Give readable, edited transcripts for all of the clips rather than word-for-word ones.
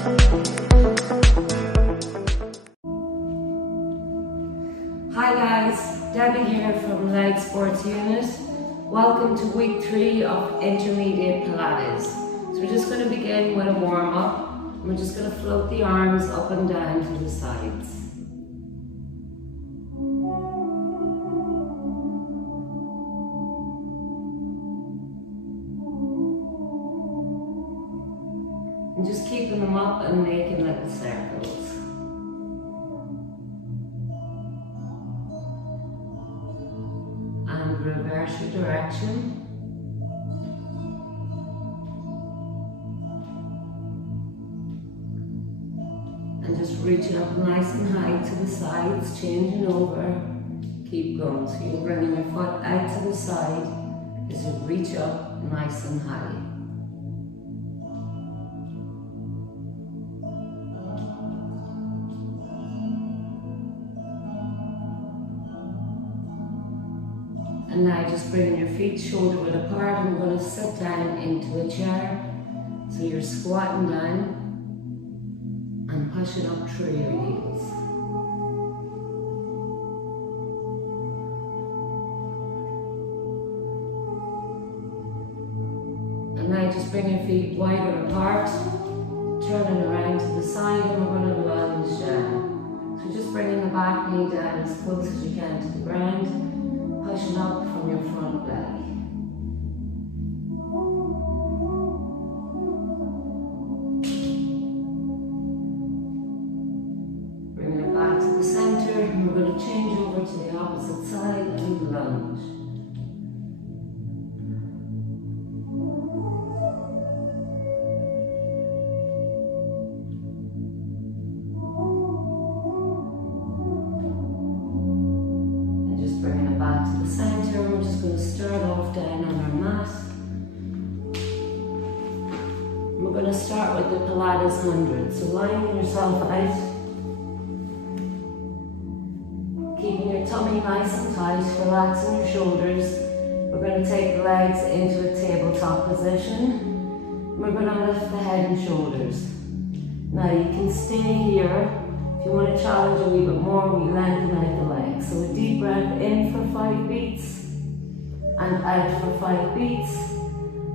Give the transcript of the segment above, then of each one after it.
Hi guys, Debbie here from Leg Sports Unit. Welcome to week 3 of intermediate Pilates. So we're just going to begin with a warm up. We're just going to float the arms up and down to the sides. And just keeping them up and making little circles. And reverse your direction. And just reaching up nice and high to the sides, changing over. Keep going. So you're bringing your foot out to the side as you reach up nice and high. And now just bringing your feet shoulder width apart, and we're going to sit down into a chair. So you're squatting down and pushing up through your heels. And now just bring your feet wider apart, turning around to the side, and we're going to lunge down. So just bringing the back knee down as close as you can to the ground. Pushing up from your front leg. Bring it back to the center, and we're going to change over to the opposite side and lunge. Back to the center, we're just going to start off down on our mat. We're going to start with the Pilates 100. So lining yourself out, keeping your tummy nice and tight, relaxing your shoulders. We're going to take the legs into a tabletop position. We're going to lift the head and shoulders. Now you can stay here. If you want to challenge a wee bit more, we lengthen out the legs. So a deep breath in for 5 beats and out for 5 beats,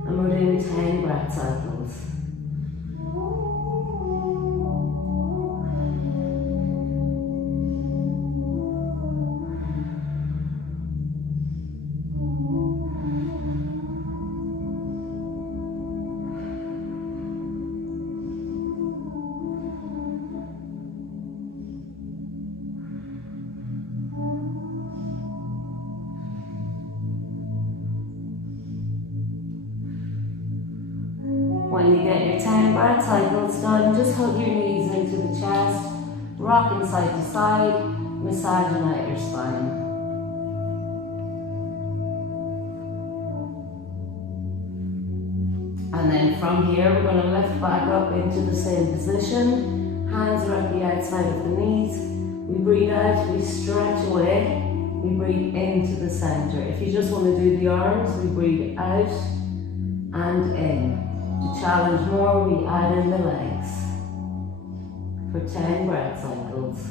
and we're doing 10 breath cycles. When you get your 10 breath cycles done, just hug your knees into the chest, rocking side to side, massaging out your spine. And then from here, we're going to lift back up into the same position. Hands are at the outside of the knees. We breathe out, we stretch away, we breathe into the center. If you just want to do the arms, we breathe out and in. To challenge more, we add in the legs for 10 breath cycles.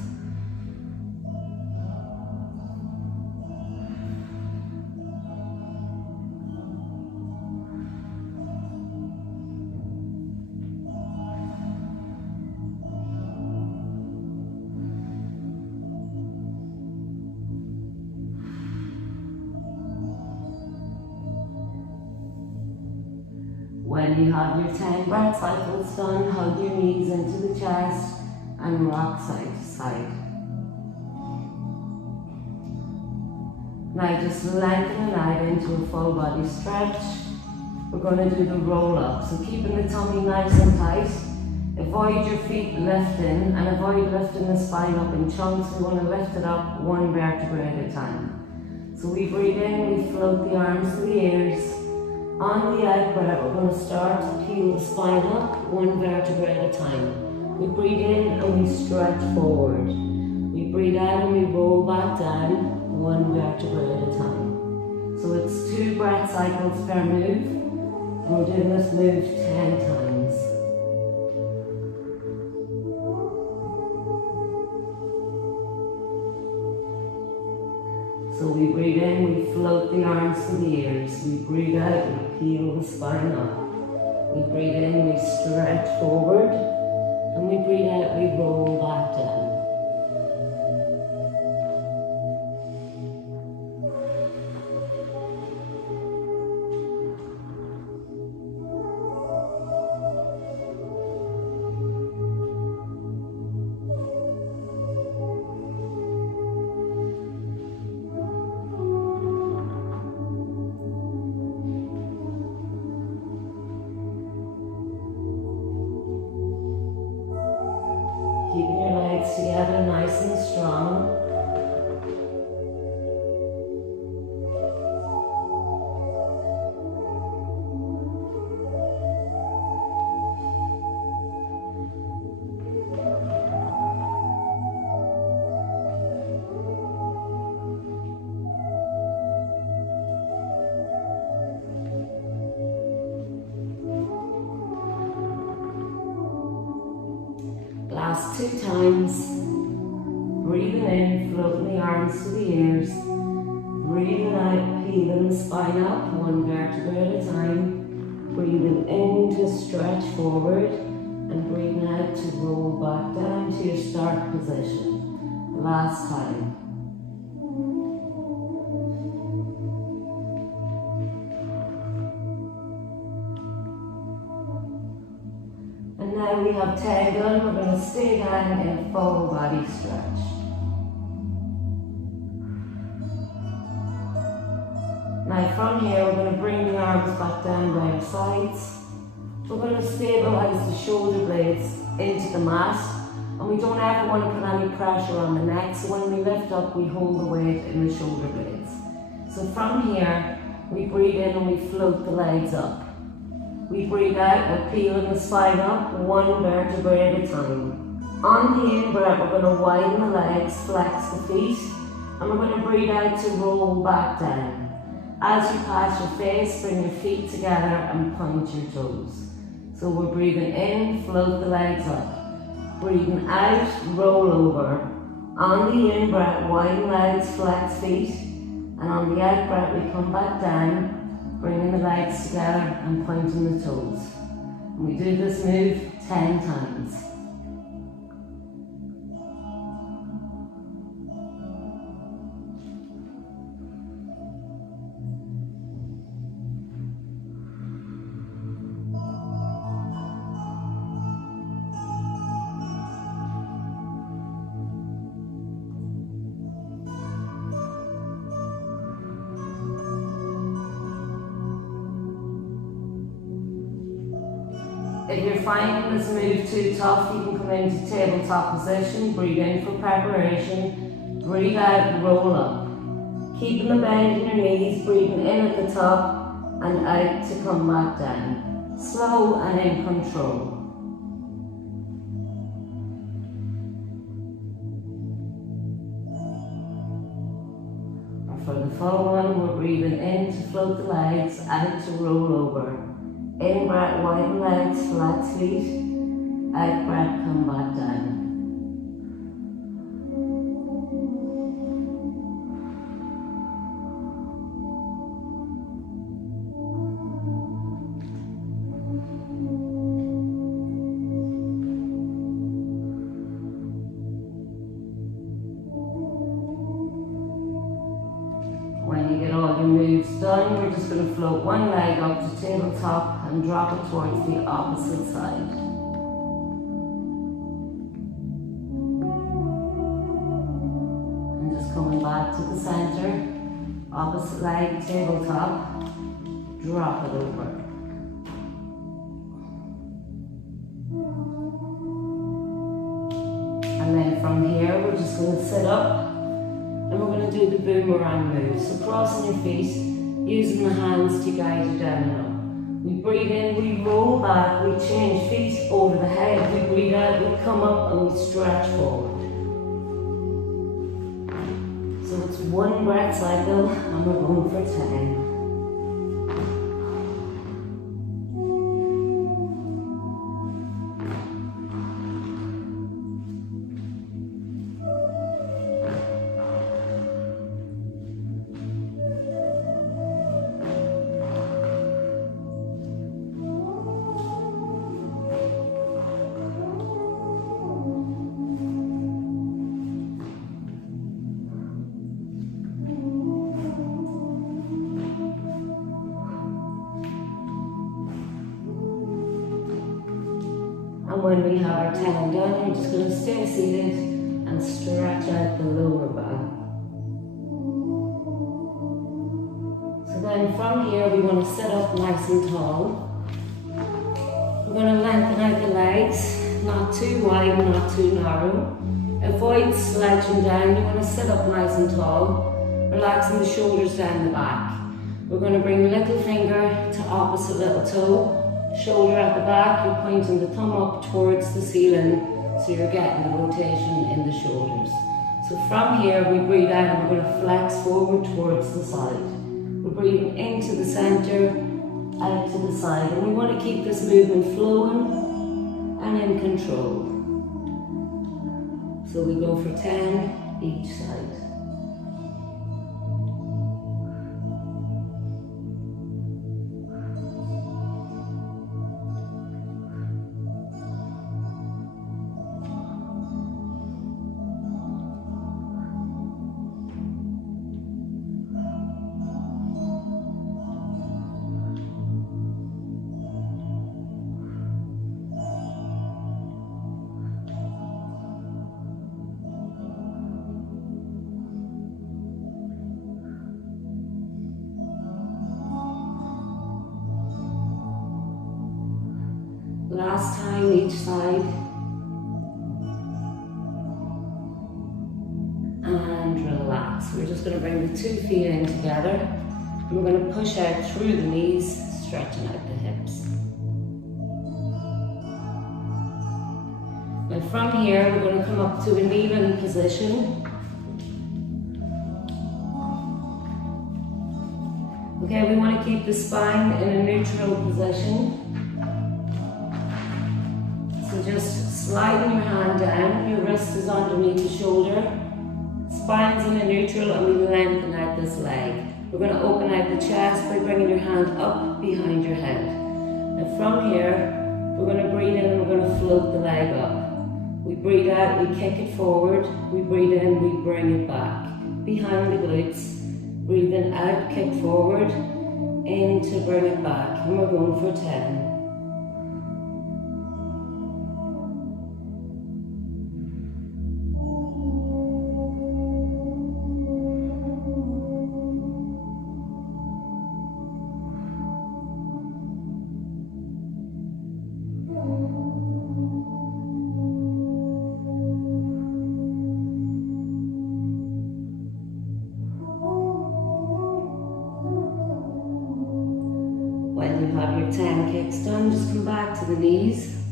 When you have your 10 breath cycles done, hug your knees into the chest and rock side to side. Now just lengthen it out into a full body stretch. We're going to do the roll up. So keeping the tummy nice and tight. Avoid your feet lifting and avoid lifting the spine up in chunks. We want to lift it up 1 vertebra at a time. So we breathe in, we float the arms to the ears. On the out breath, we're going to start to peel the spine up 1 vertebra at a time. We breathe in and we stretch forward. We breathe out and we roll back down 1 vertebra at a time. So it's 2 breath cycles per move. And we're doing this move 10 times. breathe out, we peel the spine up. We breathe in, we stretch forward, and we breathe out, we roll back down. Keeping your legs together nice and strong. Last 2 times. Breathing in, floating the arms to the ears. Breathing out, peeling the spine up, 1 vertebra at a time. Breathing in to stretch forward, and breathing out to roll back down to your start position. Last time. And now we have 10 done. We're going to stay down in a full body stretch. Now from here, we're going to bring the arms back down by our sides. We're going to stabilize the shoulder blades into the mat, and we don't ever want to put any pressure on the neck, so when we lift up, we hold the weight in the shoulder blades. So from here, we breathe in and we float the legs up. We breathe out, we're peeling the spine up, 1 vertebra at a time. On the in-breath, we're going to widen the legs, flex the feet, and we're going to breathe out to roll back down. As you pass your face, bring your feet together and point your toes. So we're breathing in, float the legs up. Breathing out, roll over. On the in-breath, widen legs, flex feet, and on the out-breath, we come back down, bringing the legs together and pointing the toes. And we do this move 10 times. If you're finding this move too tough, you can come into tabletop position, breathe in for preparation, breathe out, roll up. Keeping the bend in your knees, breathing in at the top and out to come back down. Slow and in control. Or for the full one, we're breathing in to float the legs, out to roll over. In breath, widen legs, flat feet. Out breath, come back down. When you get all your moves done, we're just going to float one leg up to tabletop and drop it towards the opposite side. And just coming back to the center, opposite leg, tabletop, drop it over. And then from here, we're just going to sit up. And we're going to do the boomerang move. So crossing your feet, using the hands to guide you down and up. We breathe in, we roll back, we change feet over the head. We breathe out, we come up and we stretch forward. So it's 1 breath cycle and we're going for 10. And when we have our 10 done, we're just going to stay seated and stretch out the lower back. So then from here, we want to sit up nice and tall. We're going to lengthen out the legs, not too wide, not too narrow. Avoid slouching down. You want to sit up nice and tall, relaxing the shoulders down the back. We're going to bring little finger to opposite little toe, shoulder at the back. You're pointing the thumb up towards the ceiling, so you're getting the rotation in the shoulders. So from here, we breathe out and we're going to flex forward towards the side. We're breathing into the center, out to the side, and we want to keep this movement flowing and in control. So we go for 10 each side. Last time each side. And relax. We're just going to bring the 2 feet in together. And we're going to push out through the knees, stretching out the hips. Now from here, we're going to come up to a kneeling position. Okay, we want to keep the spine in a neutral position. So just sliding your hand down, your wrist is underneath the shoulder, spine's in a neutral, and we lengthen out this leg. We're going to open out the chest by bringing your hand up behind your head. And from here, we're going to breathe in and we're going to float the leg up. We breathe out, we kick it forward, we breathe in, we bring it back. Behind the glutes, breathing out, kick forward, in to bring it back. And we're going for 10. Have your 10 kicks done, just come back to the knees.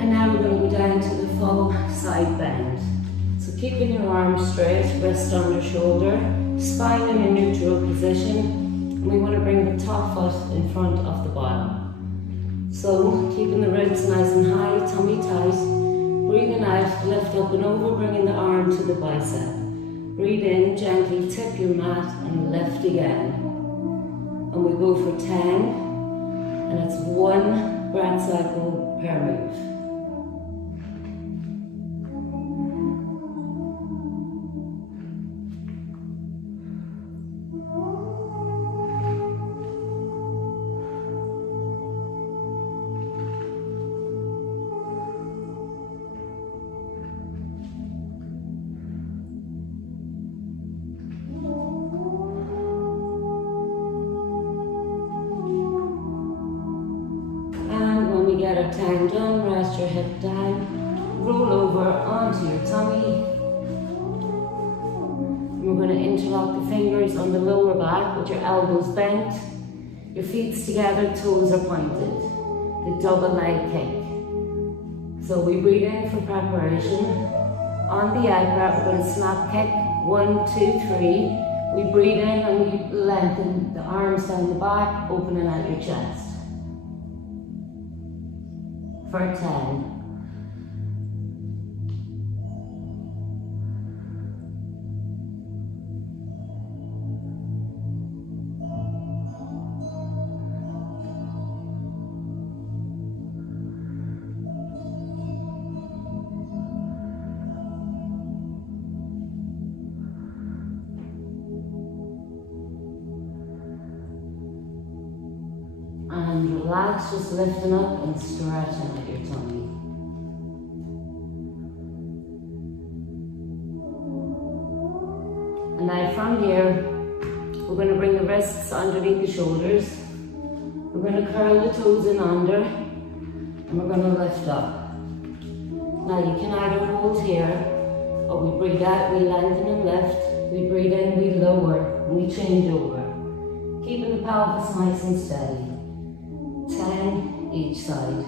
And now we're going to go down to the full side bend. So keeping your arms straight, wrist under shoulder, spine in a neutral position. And we want to bring the top foot in front of the bottom. So keeping the ribs nice and high, tummy tight. Breathing out, lift up and over, bringing the arm to the bicep. Breathe in, gently tip your mat and lift again. And we go for 10. And it's 1 breath cycle per move. Get our 10 done, rest your hip down, roll over onto your tummy. We're going to interlock the fingers on the lower back with your elbows bent, your feet together, toes are pointed, the double leg kick. So we breathe in for preparation. On the out breath, we're going to snap kick, 1, 2, 3. We breathe in and we lengthen the arms down the back, opening out your chest. For 10. And relax, just lifting up and stretching out your tummy. And now from here, we're going to bring the wrists underneath the shoulders. We're going to curl the toes in under, and we're going to lift up. Now you can either hold here, or we breathe out, we lengthen and lift. We breathe in, we lower, and we change over. Keeping the pelvis nice and steady. 10 each side.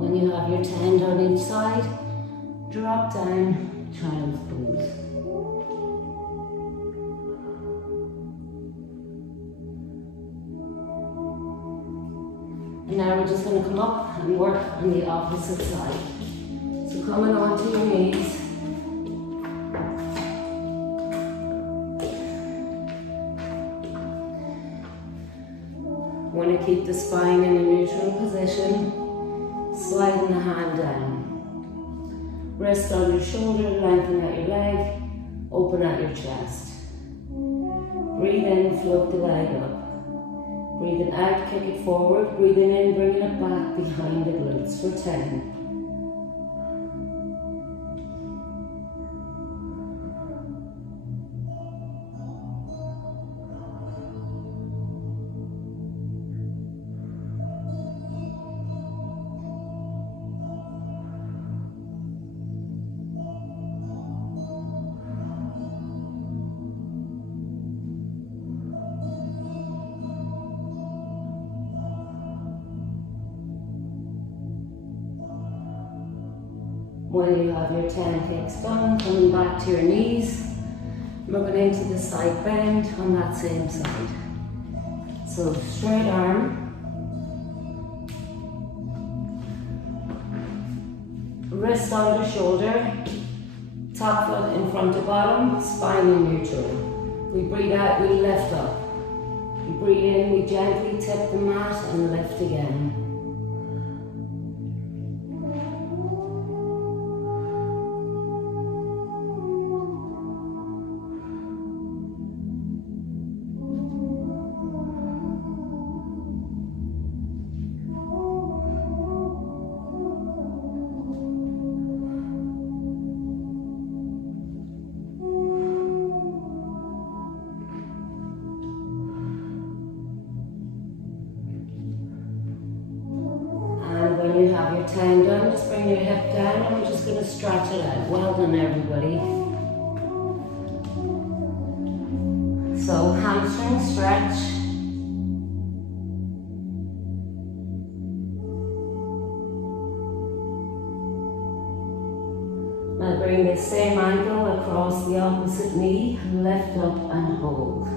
When you have your 10 on each side, drop down, child's pose. And now we're just going to come up and work on the opposite side. So coming onto your knees. Want to keep the spine in a neutral position. Sliding the hand down. Rest on your shoulder, lengthen out your leg, open out your chest. Breathe in, float the leg up. Breathing out, kick it forward. Breathing in, bringing it back behind the glutes for 10. When you have your 10 kicks done, coming back to your knees, moving into the side bend on that same side. So straight arm, wrist under shoulder, top foot in front to bottom, spine in neutral. We breathe out, we lift up. We breathe in, we gently tip the mat and lift again. You have your 10 done, just bring your hip down and we're just going to stretch it out. Well done everybody. So hamstring stretch. Now bring the same ankle across the opposite knee, lift up and hold.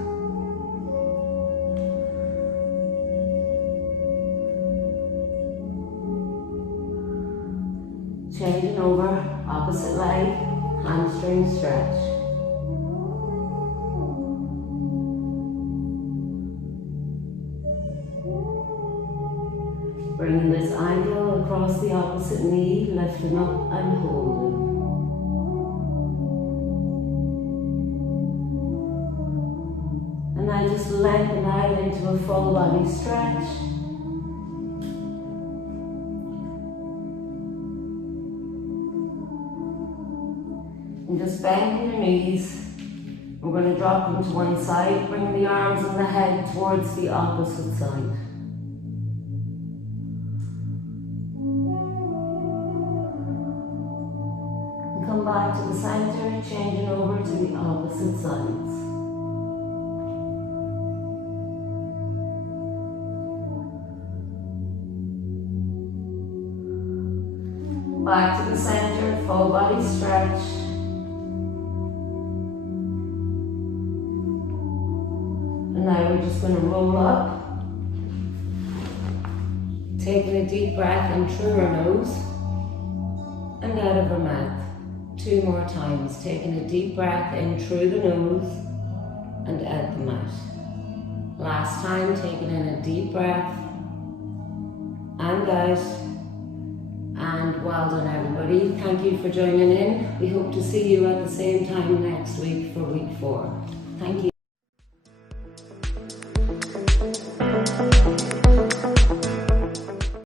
Changing over, opposite leg, hamstring stretch. Bringing this ankle across the opposite knee, lifting up and holding. And then just lengthen out into a full body stretch. And just bend your knees. We're going to drop them to one side, bring the arms and the head towards the opposite side. And come back to the center, changing over to the opposite sides. Back to the center, full body stretch. And now we're just going to roll up. Taking a deep breath in through our nose and out of our mouth. 2 more times. Taking a deep breath in through the nose and out the mouth. Last time, taking in a deep breath and out. And well done, everybody. Thank you for joining in. We hope to see you at the same time next week for week 4. Thank you.